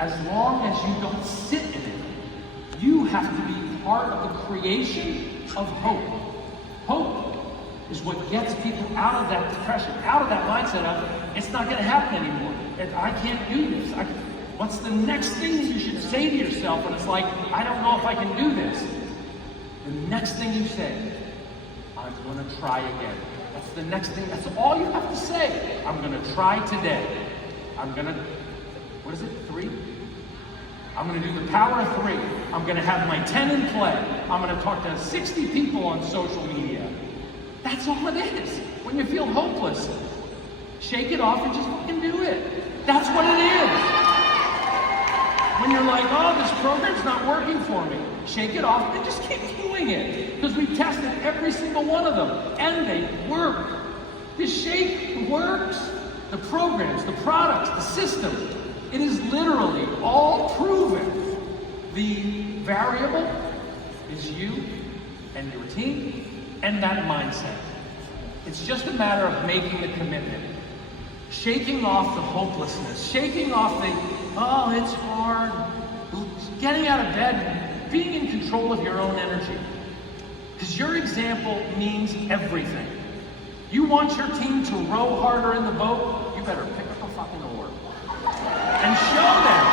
as long as you don't sit in it. You have to be part of the creation of hope. Hope is what gets people out of that depression, out of that mindset of, it's not going to happen anymore. I can't do this. What's the next thing you should say to yourself when it's like, I don't know if I can do this? The next thing you say, I'm going to try again. That's the next thing. That's all you have to say. I'm going to try today. I'm going to, what is it, 3? I'm going to do the power of 3. I'm going to have my 10 in play. I'm going to talk to 60 people on social media. That's all it is. When you feel hopeless, shake it off and just fucking do it. That's what it is. When you're like, oh, this program's not working for me, shake it off and just keep doing it. Because we've tested every single one of them, and they work. The shake works. The programs, the products, the system, it is literally all proven. The variable is you and your team and that mindset. It's just a matter of making the commitment. Shaking off the hopelessness, shaking off the, oh, it's hard, getting out of bed, being in control of your own energy. Because your example means everything. You want your team to row harder in the boat, you better pick up a fucking oar. And show them,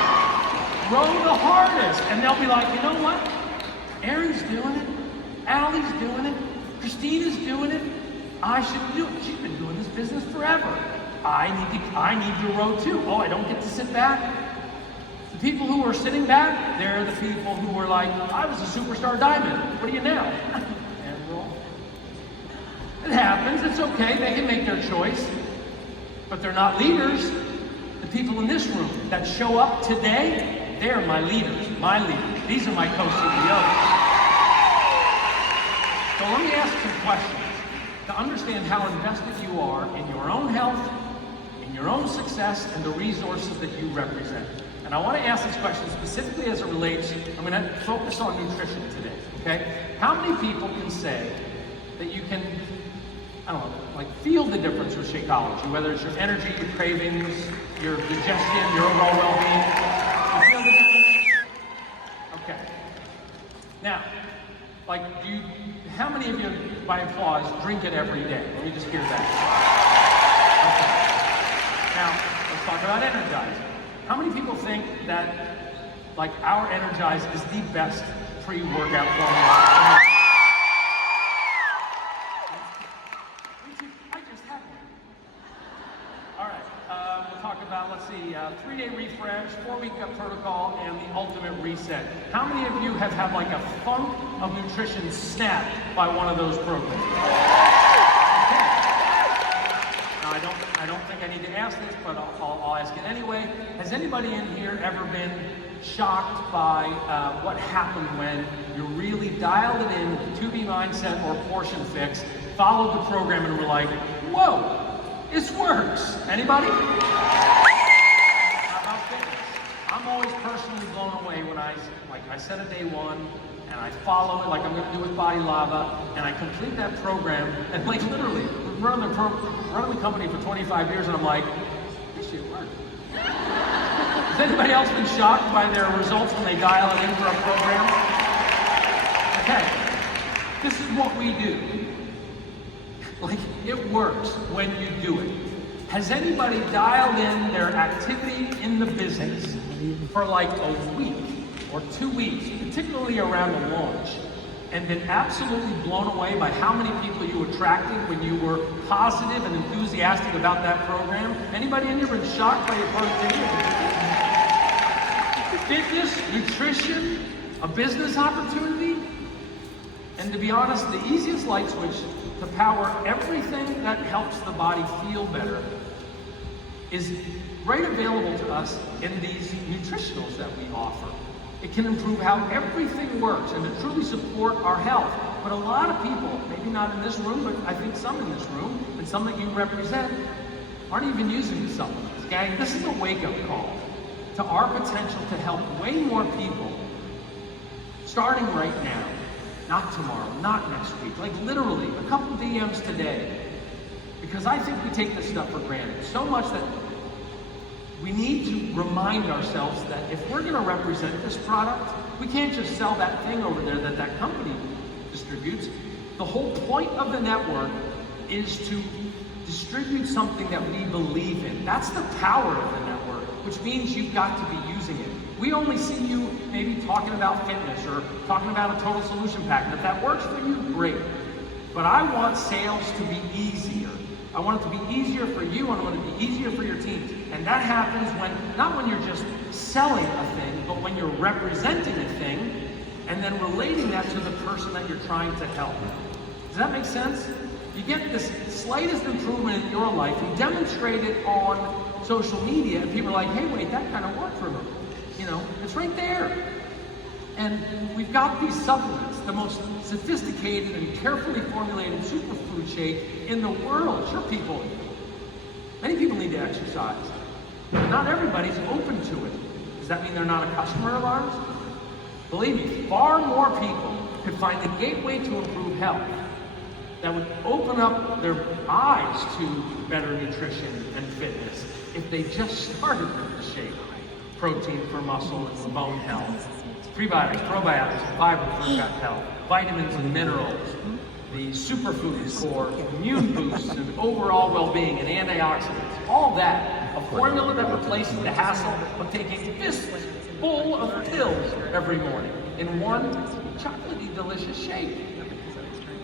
row the hardest. And they'll be like, you know what? Erin's doing it, Allie's doing it, Christina's doing it, I should do it. She's been doing this business forever. I need to row too. Oh, I don't get to sit back. The people who are sitting back, they're the people who were like, I was a superstar diamond. What are you now? And roll. It happens. It's okay. They can make their choice. But they're not leaders. The people in this room that show up today, they're my leaders. My leaders. These are my co-CEOs. So let me ask some questions to understand how invested you are in your own health, your own success, and the resources that you represent. And I want to ask this question specifically as it relates, I'm going to focus on nutrition today, okay? How many people can say that you can, I don't know, like feel the difference with Shakeology, whether it's your energy, your cravings, your digestion, your overall well-being? You feel the difference? Okay. Now, like, how many of you, by applause, drink it every day? Let me just hear that. Okay. Now, let's talk about Energize. How many people think that, like, our Energize is the best pre-workout formula? I just had one. All right, we'll talk about, let's see, 3-day refresh, 4-week protocol, and the ultimate reset. How many of you have had like a funk of nutrition snapped by one of those programs? I don't think I need to ask this, but I'll ask it anyway. Has anybody in here ever been shocked by what happened when you really dialed it in with the 2B mindset or portion fix, followed the program, and were like, whoa, this works? Anybody? How about fitness? I'm always personally blown away when I set a day one, and I follow it like I'm going to do with BODi Lava, and I complete that program, and like literally, running the company for 25 years, and I'm like, this shit worked. Has anybody else been shocked by their results when they dial it in for a program? Okay, this is what we do. Like, it works when you do it. Has anybody dialed in their activity in the business for like a week or 2 weeks, particularly around the launch, and been absolutely blown away by how many people you attracted when you were positive and enthusiastic about that program? Anybody in here been shocked by your productivity? Fitness, nutrition, a business opportunity? And to be honest, the easiest light switch to power everything that helps the body feel better is right available to us in these nutritionals that we offer. It can improve how everything works and to truly support our health. But a lot of people, maybe not in this room, but I think some in this room, and some that you represent, aren't even using the supplements. Gang, this is a wake-up call to our potential to help way more people, starting right now, not tomorrow, not next week, like literally a couple DMs today. Because I think we take this stuff for granted so much that we need to remind ourselves that if we're gonna represent this product, we can't just sell that thing over there that that company distributes. The whole point of the network is to distribute something that we believe in. That's the power of the network, which means you've got to be using it. We only see you maybe talking about fitness or talking about a total solution pack, and if that works for you, great. But I want sales to be easier. I want it to be easier for you, and I want it to be easier for your team. And that happens not when you're just selling a thing, but when you're representing a thing and then relating that to the person that you're trying to help. Does that make sense? You get this slightest improvement in your life, you demonstrate it on social media, and people are like, hey, wait, that kind of worked for me. You know, it's right there. And we've got these supplements, the most sophisticated and carefully formulated superfood shake in the world. Sure, many people need to exercise, but not everybody's open to it. Does that mean they're not a customer of ours? Believe me, far more people could find the gateway to improve health that would open up their eyes to better nutrition and fitness if they just started with the shake. Protein for muscle and bone health, prebiotics, probiotics, fiber for gut health, vitamins and minerals, the superfoods for immune boosts and overall well-being and antioxidants, all that. A formula that replaces the hassle of taking this full of pills every morning in one chocolatey delicious shake.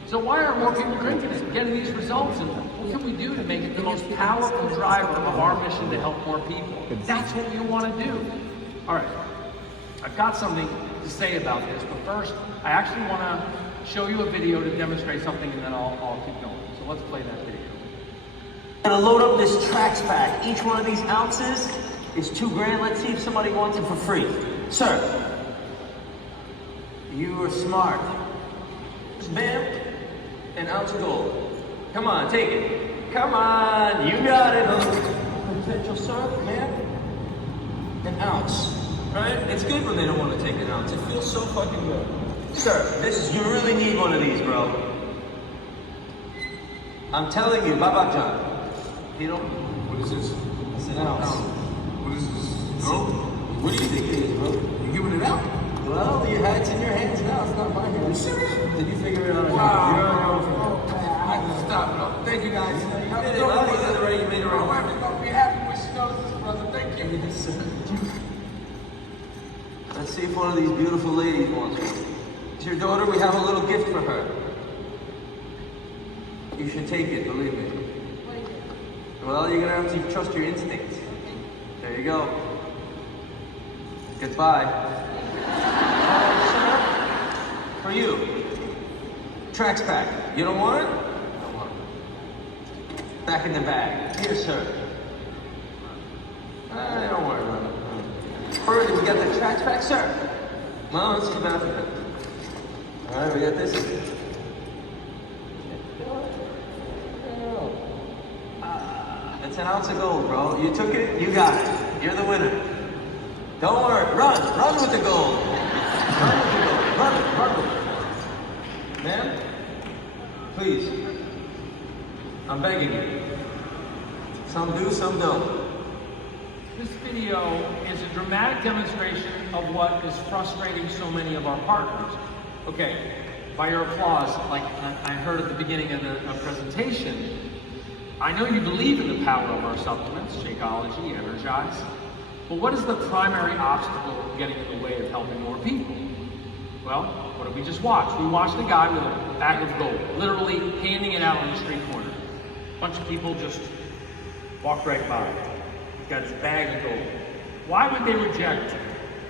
So why aren't more people drinking it, getting these results, and what can we do to make it the most powerful driver of our mission to help more people? That's what we want to do. All right, I've got something to say about this, but first, I actually want to show you a video to demonstrate something, and then I'll keep going. So let's play that video. I'm gonna load up this Trax pack. Each one of these ounces is $2,000. Let's see if somebody wants it for free. Sir, you are smart. Bam. An ounce of gold. Come on, take it. Come on, you got it. Potential, sir, man. An ounce, right? It's good when they don't want to take an ounce. It feels so fucking good. Sir, you really need one of these, bro. I'm telling you, Baba John. You know? What is this? It's an ounce. What is this? Gold? What do you think it is, bro? You giving it out? Well, it's in your hands now. It's not in my hands. Are you serious? Did you figure it out? Wow. I have to stop. No, thank you guys. You made it right. You made it My right. wife is going to be happy when she knows this, brother. Thank you. Yes, sir. Let's see if one of these beautiful ladies wants one. It's your daughter. We have a little gift for her. You should take it, believe me. Well, you're going to have to trust your instincts. There you go. Goodbye. For you. Trax pack. You don't want it? Don't want it. Back in the bag. Here, sir. Don't worry about it. Further, we got the Trax pack, sir. Well, let's keep after it. Alright, we got this. It's an ounce of gold, bro. You took it, you got it. You're the winner. Don't worry. Run with the gold. Run with the gold. Run with it. Ma'am, please. I'm begging you. Some do, some don't. This video is a dramatic demonstration of what is frustrating so many of our partners. Okay, by your applause, like I heard at the beginning of the presentation, I know you believe in the power of our supplements, Shakeology, Energize, but what is the primary obstacle getting in the way of helping more people? Well, what did we just watch? We watched a guy with a bag of gold, literally handing it out on the street corner. A bunch of people just walked right by. He's got his bag of gold. Why would they reject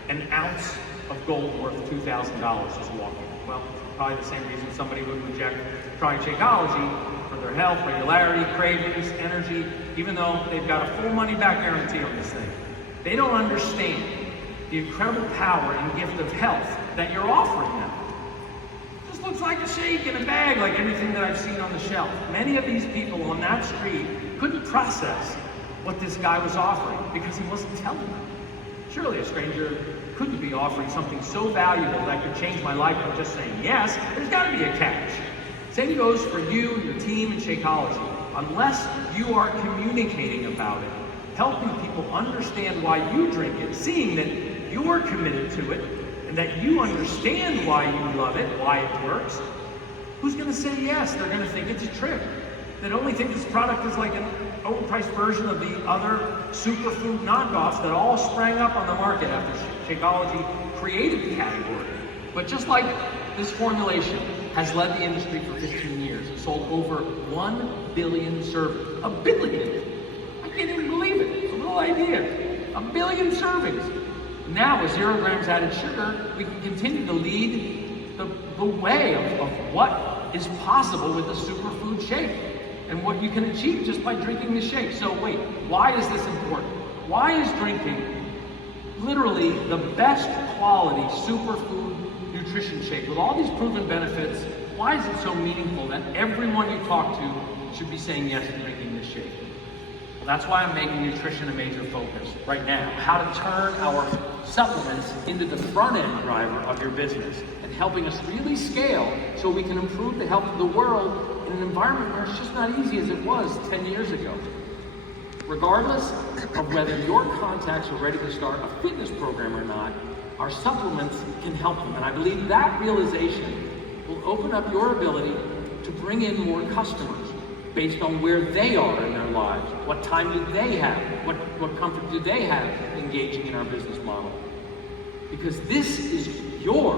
an ounce of gold worth $2,000 just walking? Well, probably the same reason somebody would reject trying Shakeology for their health, regularity, cravings, energy, even though they've got a full money back guarantee on this thing. They don't understand the incredible power and gift of health that you're offering them. This looks like a shake in a bag, like everything that I've seen on the shelf. Many of these people on that street couldn't process what this guy was offering because he wasn't telling them. Surely a stranger couldn't be offering something so valuable that could change my life by just saying yes. There's got to be a catch. Same goes for you, your team, and Shakeology. Unless you are communicating about it, helping people understand why you drink it, seeing that you're committed to it, and that you understand why you love it, why it works, who's going to say yes? They're going to think it's a trick. They'd only think this product is like an overpriced version of the other superfood knockoffs that all sprang up on the market after Shakeology created the category. But just like this formulation has led the industry for 15 years, it sold over 1 billion servings. 1 billion! I can't even believe it. It's a little idea. 1 billion servings. Now with 0 grams added sugar, we can continue to lead the way of what is possible with a superfood shake and what you can achieve just by drinking the shake. So wait, why is this important? Why is drinking literally the best quality superfood nutrition shake with all these proven benefits, why is it so meaningful that everyone you talk to should be saying yes to drinking this shake? Well, that's why I'm making nutrition a major focus right now. How to turn our supplements into the front end driver of your business and helping us really scale so we can improve the health of the world in an environment where it's just not easy as it was 10 years ago. Regardless of whether your contacts are ready to start a fitness program or not, our supplements can help them. And I believe that realization will open up your ability to bring in more customers based on where they are in their lives. What time do they have? What comfort do they have engaging in our business model? Because this is your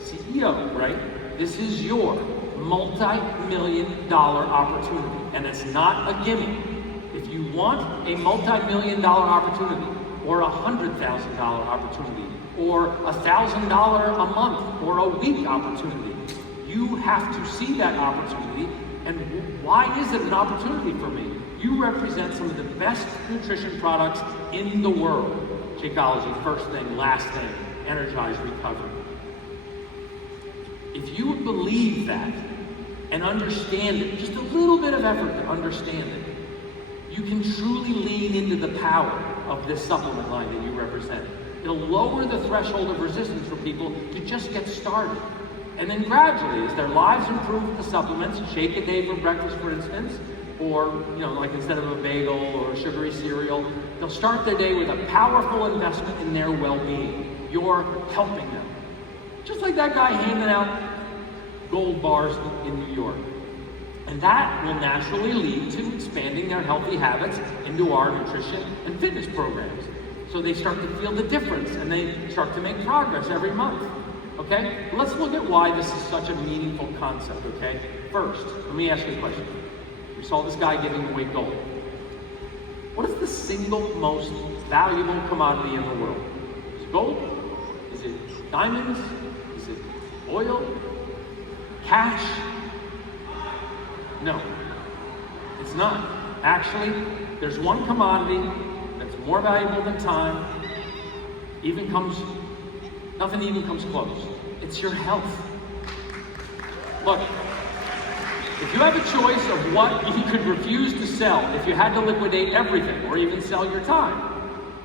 CEO, right? This is your multi-million-dollar opportunity. And it's not a gimmick. If you want a multi-million-dollar opportunity, or $100,000 opportunity, or $1,000 a month, or a week opportunity, you have to see that opportunity. And why is it an opportunity for me? You represent some of the best nutrition products in the world. Shakeology, first thing, last thing, Energize, Recovery. If you believe that and understand it, just a little bit of effort to understand it, you can truly lean into the power of this supplement line that you represent. It'll lower the threshold of resistance for people to just get started. And then gradually, as their lives improve with the supplements, shake a day for breakfast, for instance, or, like instead of a bagel or a sugary cereal, they'll start their day with a powerful investment in their well-being. You're helping them. Just like that guy handing out gold bars in New York. And that will naturally lead to expanding their healthy habits into our nutrition and fitness programs. So they start to feel the difference and they start to make progress every month. Okay? Let's look at why this is such a meaningful concept, okay? First, let me ask you a question. We saw this guy giving away gold. What is the single most valuable commodity in the world? Is it gold? Is it diamonds? Is it oil? Cash? No, it's not. Actually, there's one commodity that's more valuable than time, nothing even comes close. It's your health. Look, if you have a choice of what you could refuse to sell, if you had to liquidate everything or even sell your time,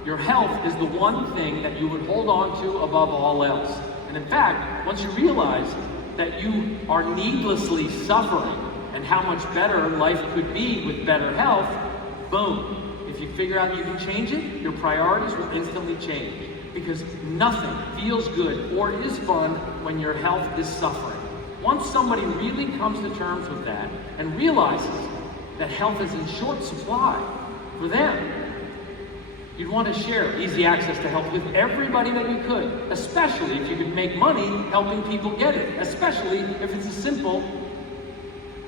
your health is the one thing that you would hold on to above all else. And in fact, once you realize that you are needlessly suffering and how much better life could be with better health, boom. If you figure out you can change it, your priorities will instantly change. Because nothing feels good or is fun when your health is suffering. Once somebody really comes to terms with that and realizes that health is in short supply for them, you'd want to share easy access to health with everybody that you could, especially if you could make money helping people get it, especially if it's as simple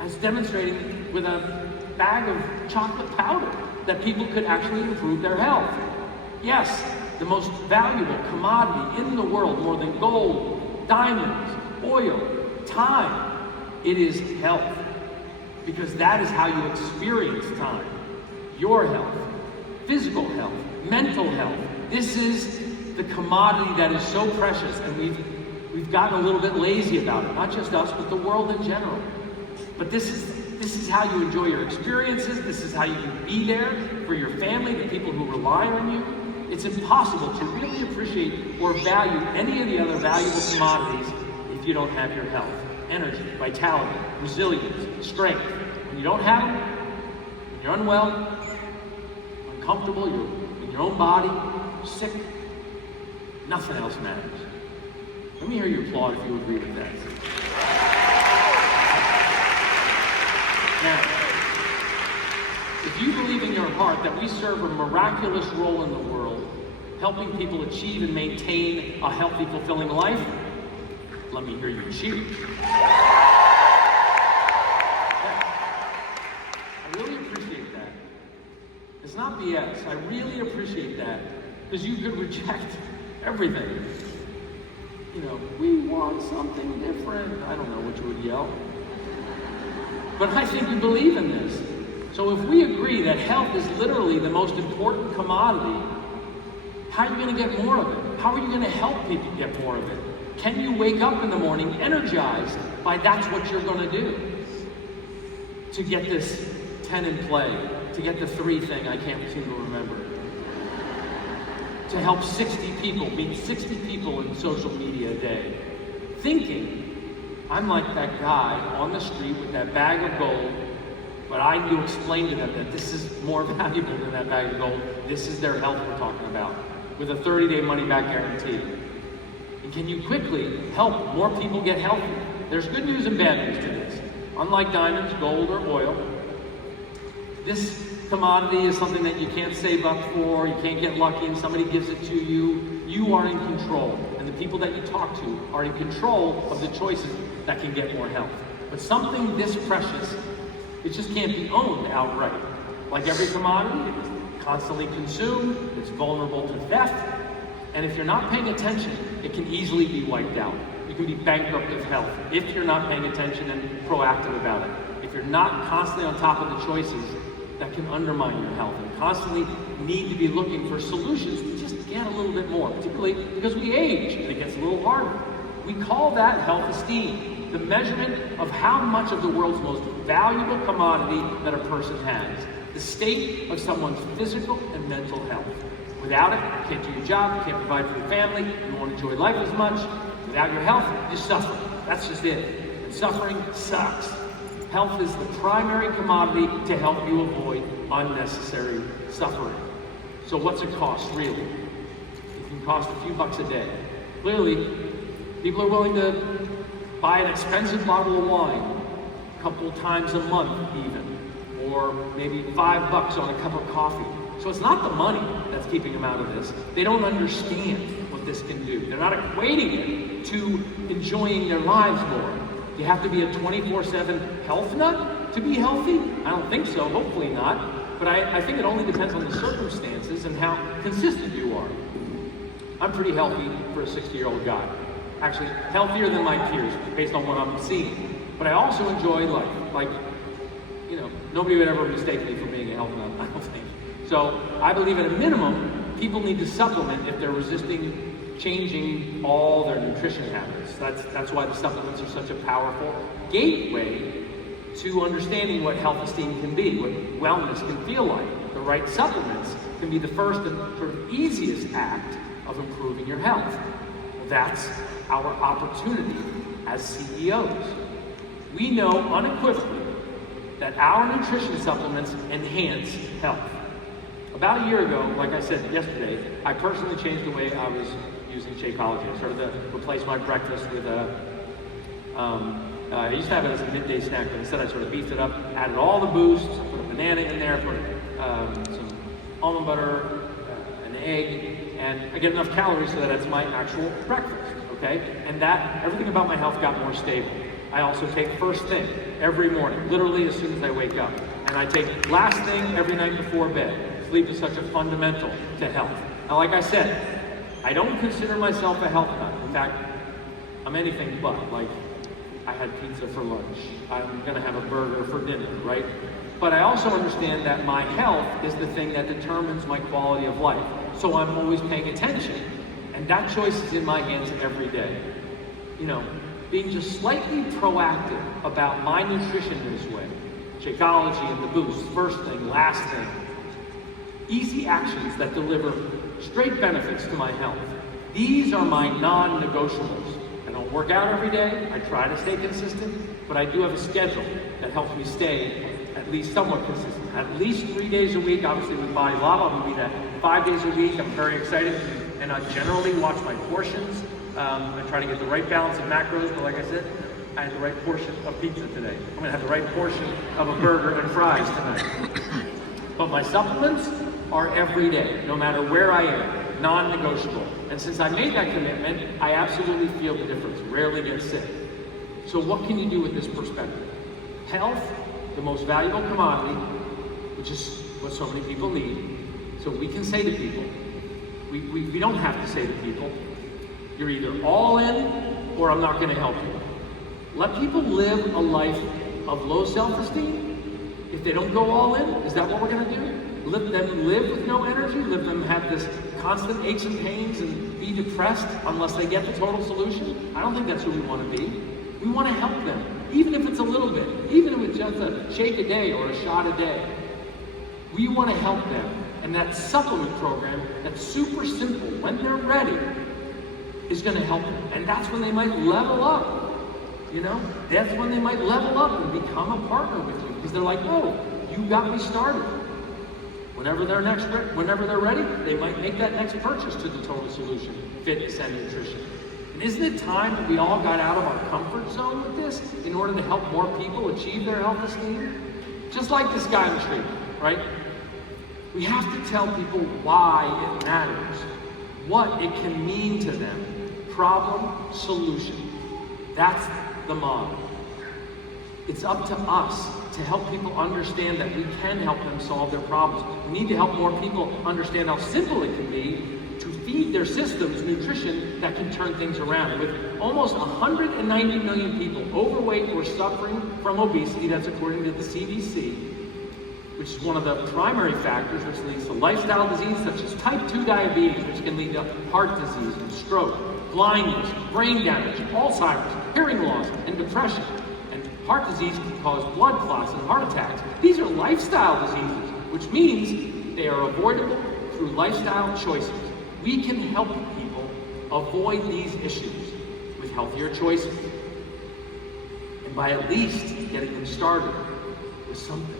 as demonstrating with a bag of chocolate powder that people could actually improve their health. Yes, the most valuable commodity in the world, more than gold, diamonds, oil, time, it is health. Because that is how you experience time. Your health, physical health, mental health. This is the commodity that is so precious, and we've gotten a little bit lazy about it. Not just us, but the world in general. But this is how you enjoy your experiences. This is how you can be there for your family, the people who rely on you. It's impossible to really appreciate or value any of the other valuable commodities if you don't have your health, energy, vitality, resilience, strength. When you don't have them, when you're unwell, comfortable, you're in your own body, sick, nothing else matters. Let me hear you applaud if you agree with that. Now, if you believe in your heart that we serve a miraculous role in the world, helping people achieve and maintain a healthy, fulfilling life, let me hear you cheer. I really appreciate that. It's not BS. I really appreciate that, because you could reject everything. You know, we want something different. I don't know what you would yell. But I think you believe in this. So if we agree that health is literally the most important commodity, how are you going to get more of it? How are you going to help people get more of it? Can you wake up in the morning energized by that's what you're going to do? To get this 10 in play, to get the 3 thing I can't seem to remember. To help 60 people, meet 60 people in social media a day. Thinking, I'm like that guy on the street with that bag of gold, but I need to explain to them that this is more valuable than that bag of gold. This is their health we're talking about, with a 30-day money-back guarantee. And can you quickly help more people get healthy? There's good news and bad news to this. Unlike diamonds, gold, or oil, this commodity is something that you can't save up for, you can't get lucky and somebody gives it to you. You are in control, and the people that you talk to are in control of the choices that can get more health. But something this precious, it just can't be owned outright. Like every commodity, it's constantly consumed, it's vulnerable to theft, and if you're not paying attention, it can easily be wiped out. You can be bankrupt of health if you're not paying attention and proactive about it. If you're not constantly on top of the choices that can undermine your health, and constantly need to be looking for solutions to just get a little bit more, particularly because we age and it gets a little harder. We call that health esteem, the measurement of how much of the world's most valuable commodity that a person has, the state of someone's physical and mental health. Without it, you can't do your job, you can't provide for your family, you won't enjoy life as much. Without your health, you suffer. That's just it. And suffering sucks. Health is the primary commodity to help you avoid unnecessary suffering. So what's it cost, really? It can cost a few bucks a day. Clearly, people are willing to buy an expensive bottle of wine a couple times a month even, or maybe $5 on a cup of coffee. So it's not the money that's keeping them out of this. They don't understand what this can do. They're not equating it to enjoying their lives more. You have to be a 24/7 health nut to be healthy? I don't think so, hopefully not. But I think it only depends on the circumstances and how consistent you are. I'm pretty healthy for a 60-year-old guy. Actually, healthier than my peers based on what I'm seeing. But I also enjoy life. Like, you know, nobody would ever mistake me for being a health nut, I don't think. So I believe at a minimum, people need to supplement if they're resisting changing all their nutrition habits. That's why the supplements are such a powerful gateway to understanding what health esteem can be, what wellness can feel like. The right supplements can be the first and sort of easiest act of improving your health. That's our opportunity as CEOs. We know unequivocally that our nutrition supplements enhance health. About a year ago, like I said yesterday, I personally changed the way I was using Shakeology. I started to replace my breakfast with I used to have it as a midday snack, but instead I sort of beefed it up, added all the boosts, put a banana in there, put some almond butter, an egg, and I get enough calories so that it's my actual breakfast, okay? And that, everything about my health got more stable. I also take first thing every morning, literally as soon as I wake up. And I take last thing every night before bed. Sleep is such a fundamental to health. Now, like I said, I don't consider myself a health nut. In fact, I'm anything but. Like, I had pizza for lunch. I'm gonna have a burger for dinner, right? But I also understand that my health is the thing that determines my quality of life. So I'm always paying attention. And that choice is in my hands every day. You know, being just slightly proactive about my nutrition this way. Shakeology and the boost, first thing, last thing. Easy actions that deliver straight benefits to my health. These are my non-negotiables. I don't work out every day, I try to stay consistent, but I do have a schedule that helps me stay at least somewhat consistent. At least 3 days a week. Obviously with BODi Lava, I'm gonna be that 5 days a week. I'm very excited, and I generally watch my portions. I try to get the right balance of macros, but like I said, I had the right portion of pizza today. I'm gonna have the right portion of a burger and fries tonight. But my supplements are every day, no matter where I am, non-negotiable. And since I made that commitment, I absolutely feel the difference, rarely get sick. So what can you do with this perspective? Health, the most valuable commodity, which is what so many people need. So we can say to people, we don't have to say to people, you're either all in or I'm not gonna help you. Let people live a life of low self-esteem. If they don't go all in, is that what we're gonna do? Let them live with no energy, let them have this constant aches and pains and be depressed unless they get the total solution? I don't think that's who we wanna be. We wanna help them, even if it's a little bit, even if it's just a shake a day or a shot a day. We wanna help them. And that supplement program, that's super simple, when they're ready, is gonna help them. And that's when they might level up. You know, that's when they might level up and become a partner with you, because they're like, oh, you got me started. Whenever they're ready, they might make that next purchase to the total solution, fitness and nutrition. And isn't it time that we all got out of our comfort zone with this in order to help more people achieve their health esteem? Just like this guy on the street, right? We have to tell people why it matters, what it can mean to them. Problem, solution. That's the model. It's up to us to help people understand that we can help them solve their problems. We need to help more people understand how simple it can be to feed their systems nutrition that can turn things around. With almost 190 million people overweight or suffering from obesity, that's according to the CDC, which is one of the primary factors which leads to lifestyle disease such as type 2 diabetes, which can lead to heart disease and stroke, blindness, brain damage, Alzheimer's, hearing loss, and depression. And heart disease can cause blood clots and heart attacks. These are lifestyle diseases, which means they are avoidable through lifestyle choices. We can help people avoid these issues with healthier choices, and by at least getting them started with something.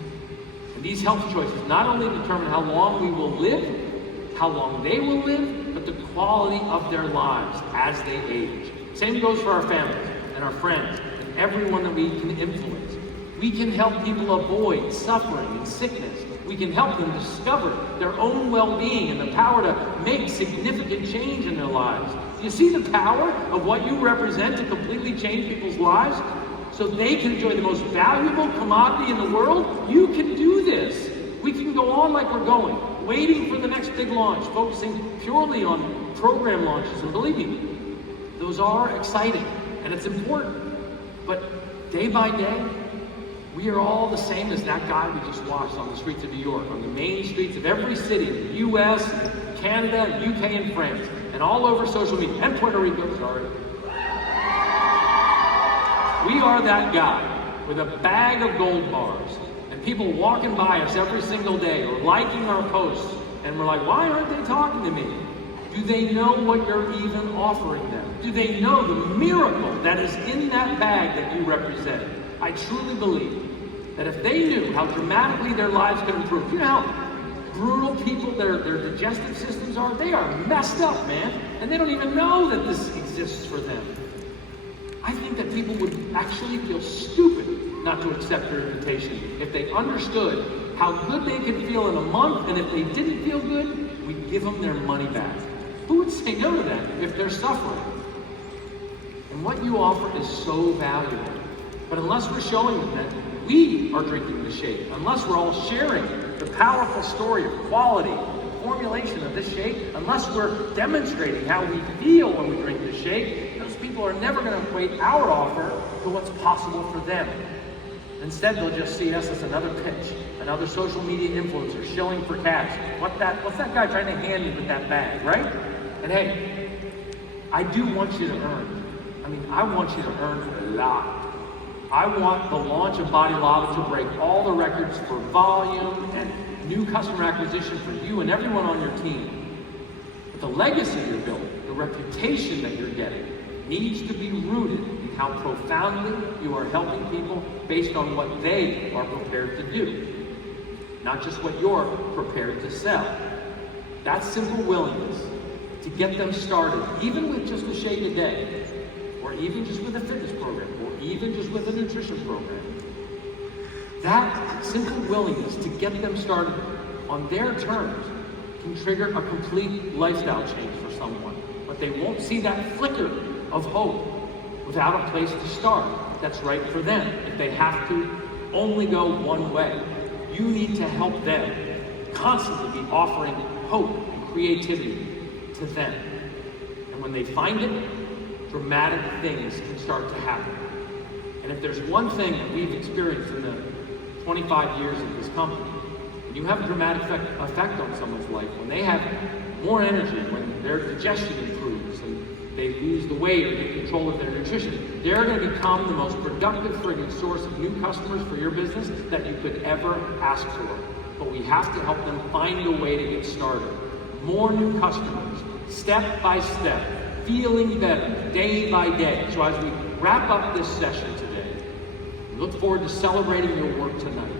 And these health choices not only determine how long we will live, how long they will live, but the quality of their lives as they age. Same goes for our families and our friends and everyone that we can influence. We can help people avoid suffering and sickness. We can help them discover their own well-being and the power to make significant change in their lives. Do you see the power of what you represent to completely change people's lives so they can enjoy the most valuable commodity in the world? You can do this. We can go on like we're going, waiting for the next big launch, focusing purely on program launches. And believe me, those are exciting and it's important. But day by day, we are all the same as that guy we just watched on the streets of New York, on the main streets of every city in the US, Canada, UK, and France, and all over social media, and Puerto Rico, sorry. We are that guy with a bag of gold bars, and people walking by us every single day or liking our posts, and we're like, why aren't they talking to me? Do they know what you're even offering them? Do they know the miracle that is in that bag that you represent? I truly believe that if they knew how dramatically their lives could improve, you know how brutal people their digestive systems are? They are messed up, man, and they don't even know that this exists for them. I think that people would actually feel stupid not to accept your invitation if they understood how good they could feel in a month, and if they didn't feel good, we'd give them their money back. Who would say no to that if they're suffering? And what you offer is so valuable. But unless we're showing them that we are drinking the shake, unless we're all sharing the powerful story of quality, formulation of this shake, unless we're demonstrating how we feel when we drink this shake, those people are never going to equate our offer to what's possible for them. Instead, they'll just see us as another pitch, another social media influencer shilling for cash. What's that guy trying to hand me with that bag, right? And hey, I do want you to earn. I want you to earn a lot. I want the launch of BODi Lava to break all the records for volume and new customer acquisition for you and everyone on your team. But the legacy you're building, the reputation that you're getting, needs to be rooted in how profoundly you are helping people based on what they are prepared to do, not just what you're prepared to sell. That simple willingness to get them started, even with just a shake a day, or even just with a fitness program, or even just with a nutrition program. That simple willingness to get them started on their terms can trigger a complete lifestyle change for someone. But they won't see that flicker of hope without a place to start that's right for them. If they have to only go one way, you need to help them constantly be offering hope and creativity to them. And when they find it, dramatic things can start to happen. And if there's one thing that we've experienced in the 25 years of this company, when you have a dramatic effect on someone's life, when they have more energy, when their digestion improves, and they lose the weight or get control of their nutrition, they're going to become the most productive friggin' source of new customers for your business that you could ever ask for. But we have to help them find a way to get started. More new customers, step by step, feeling better, day by day. So as we wrap up this session today, we look forward to celebrating your work tonight.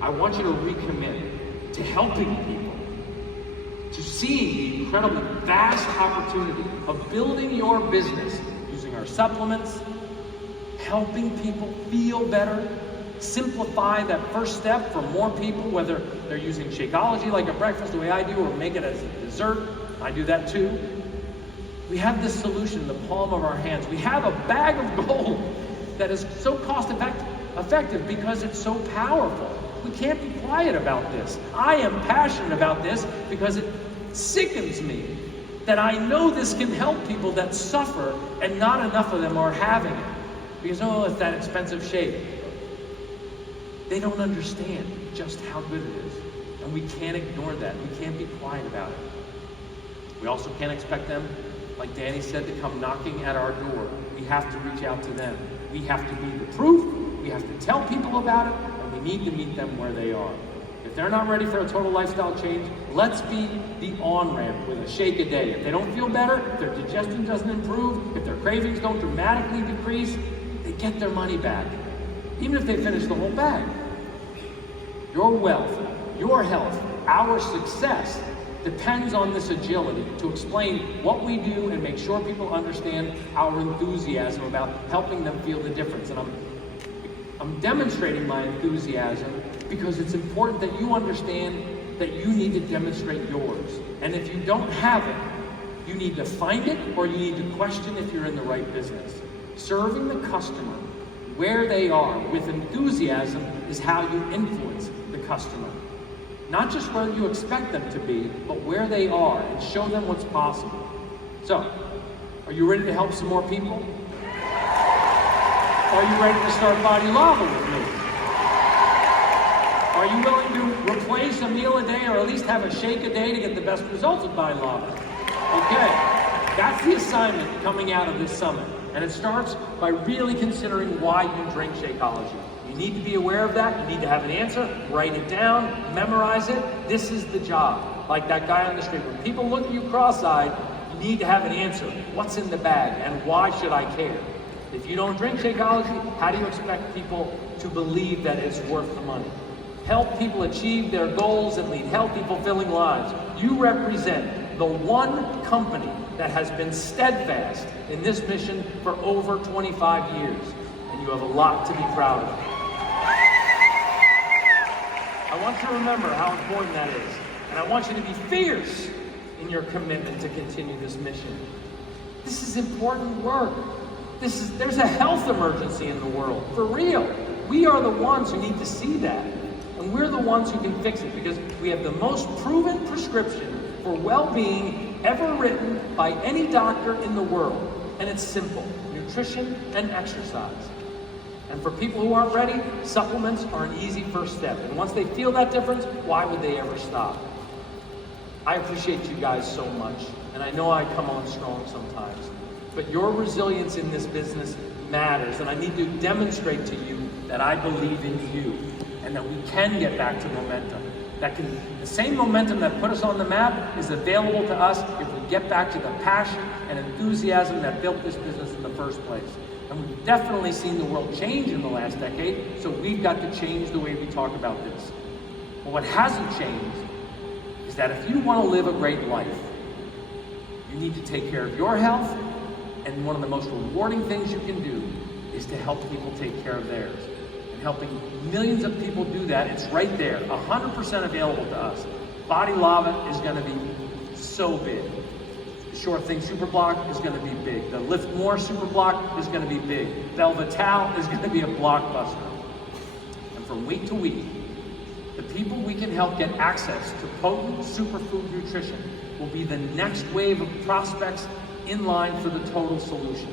I want you to recommit to helping people, to seeing the incredibly vast opportunity of building your business using our supplements, helping people feel better, simplify that first step for more people, whether they're using Shakeology like a breakfast the way I do, or make it as a dessert. I do that too. We have this solution in the palm of our hands. We have a bag of gold that is so cost effective because it's so powerful. We can't be quiet about this. I am passionate about this because it sickens me that I know this can help people that suffer and not enough of them are having it. Because, oh, it's that expensive shake. They don't understand just how good it is. And we can't ignore that. We can't be quiet about it. We also can't expect them, like Danny said, to come knocking at our door. We have to reach out to them. We have to be the proof. We have to tell people about it. And we need to meet them where they are. If they're not ready for a total lifestyle change, let's be the on-ramp with a shake a day. If they don't feel better, if their digestion doesn't improve, if their cravings don't dramatically decrease, they get their money back, even if they finish the whole bag. Your wealth, your health, our success depends on this agility to explain what we do and make sure people understand our enthusiasm about helping them feel the difference. And I'm demonstrating my enthusiasm because it's important that you understand that you need to demonstrate yours. And if you don't have it, you need to find it, or you need to question if you're in the right business. Serving the customer where they are with enthusiasm is how you influence the customer. Not just where you expect them to be, but where they are, and show them what's possible. So, are you ready to help some more people? Are you ready to start BODi Lava with me? Are you willing to replace a meal a day, or at least have a shake a day to get the best results with BODi Lava? Okay, that's the assignment coming out of this summit. And it starts by really considering why you drink Shakeology. You need to be aware of that. You need to have an answer. Write it down. Memorize it. This is the job. Like that guy on the street. When people look at you cross-eyed, you need to have an answer. What's in the bag, and why should I care? If you don't drink Shakeology, how do you expect people to believe that it's worth the money? Help people achieve their goals and lead healthy, fulfilling lives. You represent the one company that has been steadfast in this mission for over 25 years, and you have a lot to be proud of. I want you to remember how important that is, and I want you to be fierce in your commitment to continue this mission. This is important work. There's a health emergency in the world, for real. We are the ones who need to see that, and we're the ones who can fix it, because we have the most proven prescription for well-being ever written by any doctor in the world. And it's simple: nutrition and exercise. And for people who aren't ready, supplements are an easy first step. And once they feel that difference, why would they ever stop? I appreciate you guys so much, and I know I come on strong sometimes, but your resilience in this business matters, and I need to demonstrate to you that I believe in you, and that we can get back to momentum. The same momentum that put us on the map is available to us if we get back to the passion and enthusiasm that built this business in the first place. And we've definitely seen the world change in the last decade, so we've got to change the way we talk about this. But what hasn't changed is that if you want to live a great life, you need to take care of your health, and one of the most rewarding things you can do is to help people take care of theirs. And helping millions of people do that, it's right there, 100% available to us. BODi Lava is going to be so big. The Sure Thing Super Block is going to be big. The Lift More Super Block is going to be big. Velvetal is going to be a blockbuster. And from week to week, the people we can help get access to potent superfood nutrition will be the next wave of prospects in line for the total solution.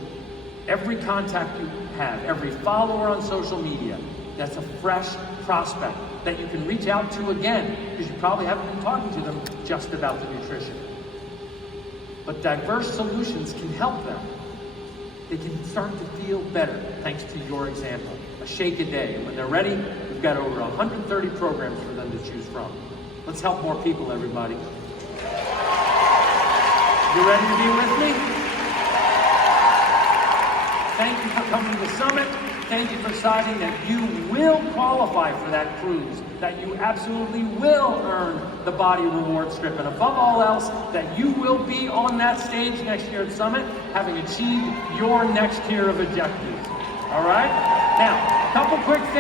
Every contact you have, every follower on social media, that's a fresh prospect that you can reach out to again, because you probably haven't been talking to them just about the nutrition. But diverse solutions can help them. They can start to feel better thanks to your example. A shake a day. And when they're ready, we've got over 130 programs for them to choose from. Let's help more people, everybody. You ready to be with me? Thank you for coming to the summit. Thank you for deciding that you will qualify for that cruise, that you absolutely will earn the BODi reward strip, and above all else, that you will be on that stage next year at Summit, having achieved your next tier of objectives. All right? Now, a couple quick things.